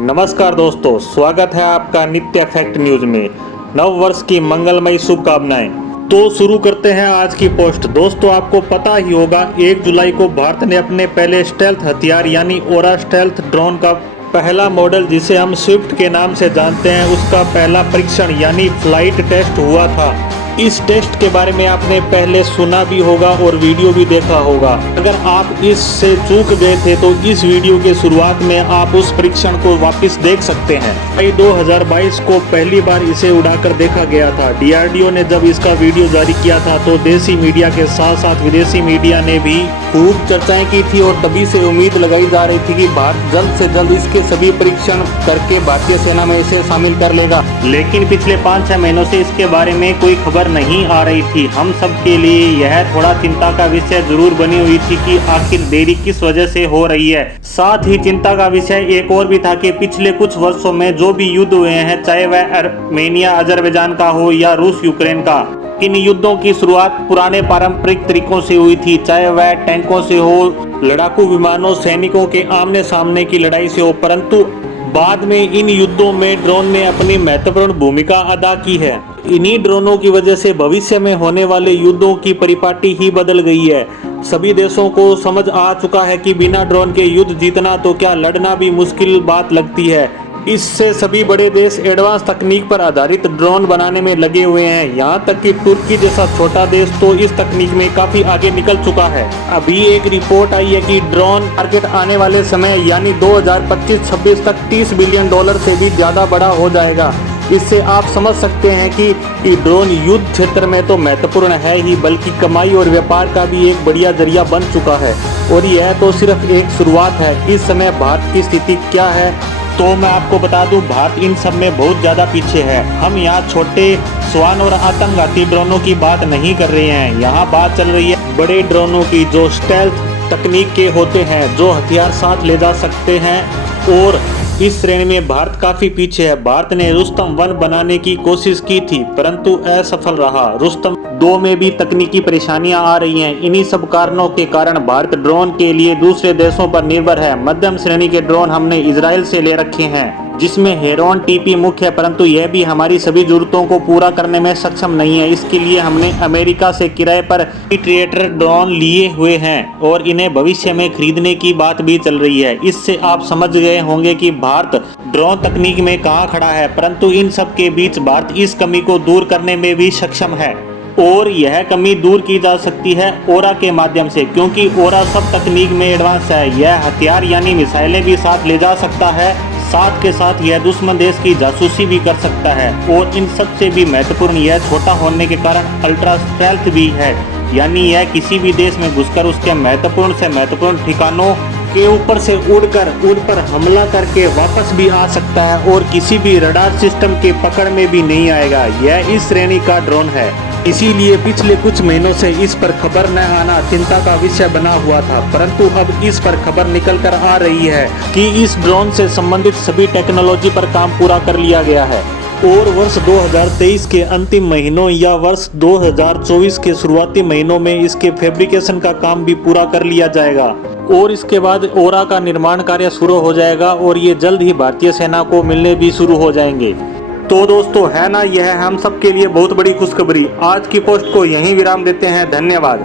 नमस्कार दोस्तों, स्वागत है आपका नित्य फैक्ट न्यूज में। नव वर्ष की मंगलमयी शुभकामनाएं। तो शुरू करते हैं आज की पोस्ट। दोस्तों, आपको पता ही होगा 1 जुलाई को भारत ने अपने पहले स्टेल्थ हथियार यानी ओरा स्टेल्थ ड्रोन का पहला मॉडल, जिसे हम स्विफ्ट के नाम से जानते हैं, उसका पहला परीक्षण यानी फ्लाइट टेस्ट हुआ था। इस टेस्ट के बारे में आपने पहले सुना भी होगा और वीडियो भी देखा होगा। अगर आप इससे चूक गए थे तो इस वीडियो के शुरुआत में आप उस परीक्षण को वापस देख सकते हैं। मई 2022 को पहली बार इसे उड़ाकर देखा गया था। डीआरडीओ ने जब इसका वीडियो जारी किया था तो देसी मीडिया के साथ साथ विदेशी मीडिया ने भी खूब चर्चाएं की थी और तभी से उम्मीद लगाई जा रही थी कि भारत जल्द से जल्द इसके सभी परीक्षण करके भारतीय सेना में इसे शामिल कर लेगा। लेकिन पिछले 5-6 महीनों से इसके बारे में कोई खबर नहीं आ रही थी। हम सब के लिए यह थोड़ा चिंता का विषय जरूर बनी हुई थी कि आखिर देरी किस वजह से हो रही है। साथ ही चिंता का विषय एक और भी था कि पिछले कुछ वर्षों में जो भी युद्ध हुए हैं, चाहे वह आर्मेनिया अजरबैजान का हो या रूस यूक्रेन का, इन युद्धों की शुरुआत पुराने पारंपरिक तरीकों से हुई थी, चाहे वह टैंकों से हो, लड़ाकू विमानों, सैनिकों के आमने सामने की लड़ाई से हो। परंतु बाद में इन युद्धों में ड्रोन ने अपनी महत्वपूर्ण भूमिका अदा की है। इन्हीं ड्रोनों की वजह से भविष्य में होने वाले युद्धों की परिपाटी ही बदल गई है। सभी देशों को समझ आ चुका है कि बिना ड्रोन के युद्ध जीतना तो क्या, लड़ना भी मुश्किल बात लगती है। इससे सभी बड़े देश एडवांस तकनीक पर आधारित ड्रोन बनाने में लगे हुए हैं। यहाँ तक कि तुर्की जैसा छोटा देश तो इस तकनीक में काफी आगे निकल चुका है। अभी एक रिपोर्ट आई है कि ड्रोन मार्केट आने वाले समय यानी 2025-26 तक $30 बिलियन से भी ज्यादा बड़ा हो जाएगा। इससे आप समझ सकते हैं कि ड्रोन युद्ध क्षेत्र में तो महत्वपूर्ण है ही, बल्कि कमाई और व्यापार का भी एक बढ़िया जरिया बन चुका है। और यह तो सिर्फ एक शुरुआत है। इस समय भारत की स्थिति क्या है तो मैं आपको बता दूं, भारत इन सब में बहुत ज़्यादा पीछे है। हम यहाँ छोटे स्वान और आतंकघाती ड्रोनों की बात नहीं कर रहे हैं। यहाँ बात चल रही है बड़े ड्रोनों की, जो स्टेल्थ तकनीक के होते हैं, जो हथियार साथ ले जा सकते हैं। और इस श्रेणी में भारत काफी पीछे है। भारत ने रुस्तम 1 बनाने की कोशिश की थी परंतु असफल रहा। रुस्तम 2 में भी तकनीकी परेशानियां आ रही हैं। इन्हीं सब कारणों के कारण भारत ड्रोन के लिए दूसरे देशों पर निर्भर है। मध्यम श्रेणी के ड्रोन हमने इजराइल से ले रखे हैं, जिसमें हेरॉन टीपी मुख्य है, परंतु यह भी हमारी सभी जरूरतों को पूरा करने में सक्षम नहीं है। इसके लिए हमने अमेरिका से किराए पर पेट्रियट ड्रोन लिए हुए हैं और इन्हें भविष्य में खरीदने की बात भी चल रही है। इससे आप समझ गए होंगे कि भारत ड्रोन तकनीक में कहां खड़ा है। परंतु इन सब के बीच भारत इस कमी को दूर करने में भी सक्षम है और यह कमी दूर की जा सकती है ओरा के माध्यम से, क्योंकि ओरा सब तकनीक में एडवांस है। यह हथियार यानी मिसाइलें भी साथ ले जा सकता है, साथ के साथ यह दुश्मन देश की जासूसी भी कर सकता है। और इन सब से भी महत्वपूर्ण, यह छोटा होने के कारण अल्ट्रा स्टेल्थ भी है, यानी यह किसी भी देश में घुसकर उसके महत्वपूर्ण से महत्वपूर्ण ठिकानों के ऊपर से उड़ पर हमला करके वापस भी आ सकता है और किसी भी रडार सिस्टम के पकड़ में भी नहीं आएगा। यह इस श्रेणी का ड्रोन है। इसीलिए पिछले कुछ महीनों से इस पर खबर न आना चिंता का विषय बना हुआ था, परंतु अब इस पर खबर निकल कर आ रही है कि इस ड्रोन से संबंधित सभी टेक्नोलॉजी पर काम पूरा कर लिया गया है और वर्ष 2023 के अंतिम महीनों या वर्ष 2024 के शुरुआती महीनों में इसके फैब्रिकेशन का काम भी पूरा कर लिया जाएगा और इसके बाद ओरा का निर्माण कार्य शुरू हो जाएगा और ये जल्द ही भारतीय सेना को मिलने भी शुरू हो जाएंगे। तो दोस्तों, है ना, यह हम सब के लिए बहुत बड़ी खुशखबरी। आज की पोस्ट को यहीं विराम देते हैं। धन्यवाद।